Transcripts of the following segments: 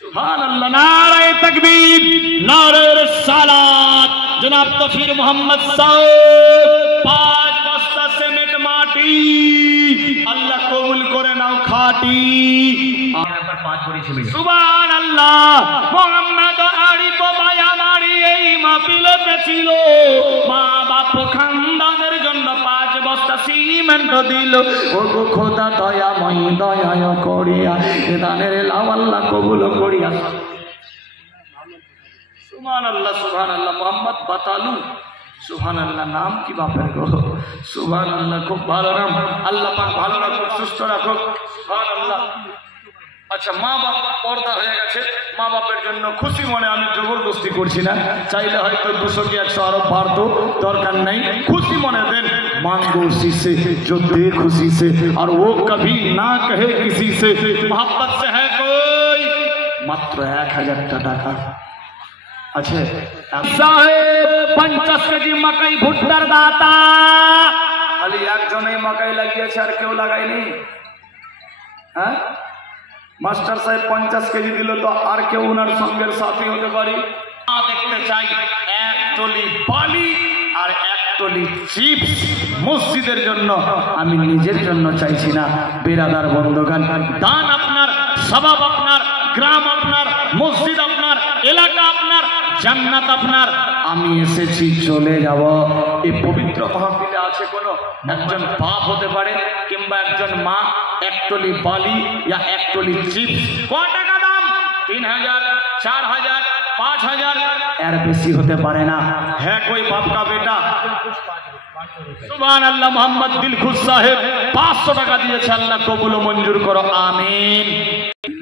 सुभानअल्लाह, नारे तकबीर, नारे रिसालत। जनाब तफसीर मोहम्मद साहब 5 बस्ता सीमेंट माटी अल्लाह कबूल करे नाও খাঁটি। সুবহানাল্লাহ। মোহাম্মদ আরিফ ভাই আমার এই মাহফিলেতে ছিল, মা বাপ খানদানের জন্য 5 বস্তা সিমেন্ট দিল। ওগো খোদা দয়াময় দয়া করিয়া এ দানের লাভ আল্লাহ কবুল করিয়া। সুবহানাল্লাহ সুবহানাল্লাহ। মোহাম্মদ বাতালু, সুবহানাল্লাহ, নাম কি বাপের গো, সুবহানাল্লাহ, খুব ভালো নাম। আল্লাহ পাক ভালো রাখুক, সুস্থ রাখুক। সুবহানাল্লাহ। আচ্ছা, মা বাপ পর্দা হয়ে গেছে, মা বাপের জন্য খুশি মনে, আমি জবরদস্তি করছি না, চাইলে হয়তো 200 কি 100 আরো বাড়তো, দরকার নেই, খুশি মনে দেন। मांगो उसी से जो दे खुशी से, और वो कभी ना कहे किसी से। मोहब्बत से है कोई मात्र 1000 টাকা আছে। সাহেব 50 কেজি মাকাই ভুট্টার দাতা, খালি একজনই মাকাই লাগিয়েছে আর কেউ লাগায়নি। হ্যাঁ, মাস্টার সাহেব 50 কেজি দিল, তো আর কেউ ওনার সঙ্গের সাথী হতে পারি। দেখতে চাই 1 টলি বালি আর 1 টলি চিপস মসজিদের জন্য, আমি নিজের জন্য চাইছি না। বেরাদার বন্ধুগণ, দান আপনার, সওয়াব আপনার, গ্রাম আপনার, মসজিদ আপনার, এলাকা আপনার, জান্নাত আপনার। আমি এসেছি, চলে যাব। এই পবিত্র মাহফিলে আছে কোন একজন বাপ হতে পারে কিংবা একজন মা, 1 টলি বালি या 1 টলি চিপস কত টাকা দাম? 3000, 4000, 5000, এর বেশি হতে পারে না। হ্যাঁ, कोई बाप का बेटा? সুবহানাল্লাহ। মোহাম্মদ দিলখুশ সাহেব 500 টাকা দিয়েছে, আল্লাহ কবুল ও মঞ্জুর করো, আমিন।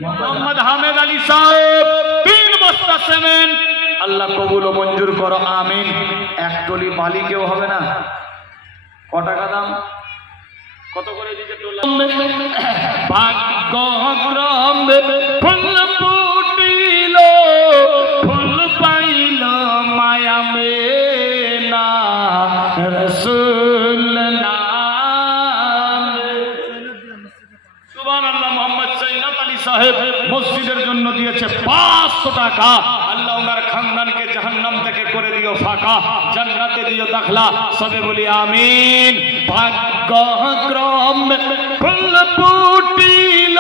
মোহাম্মদ হামিদ আলী সাহেব 3 বস্তা সিমেন্ট, আল্লাহ কবুল ও মঞ্জুর করো, আমিন। 1 টলি বালি কেউ হবে না? কত টাকা দাম? কত করে দিকে তোলা? ভাগ্য ক্রমে ফুল ফুটিল, ফুল পাইল মায়া মেনা রাসূল নাম। সুবহানাল্লাহ। মোহাম্মদ সৈয়দ আলী সাহেব মসজিদের জন্য দিয়েছে 500 টাকা। আল্লাহ ওনার খানদানকে জাহান্নাম থেকে করে দিও ফাঁকা, জান্নাতে দিও দাখলা। সবে বলি আমিন। ভাগ্য ক্রমে ফুল ফুটিল,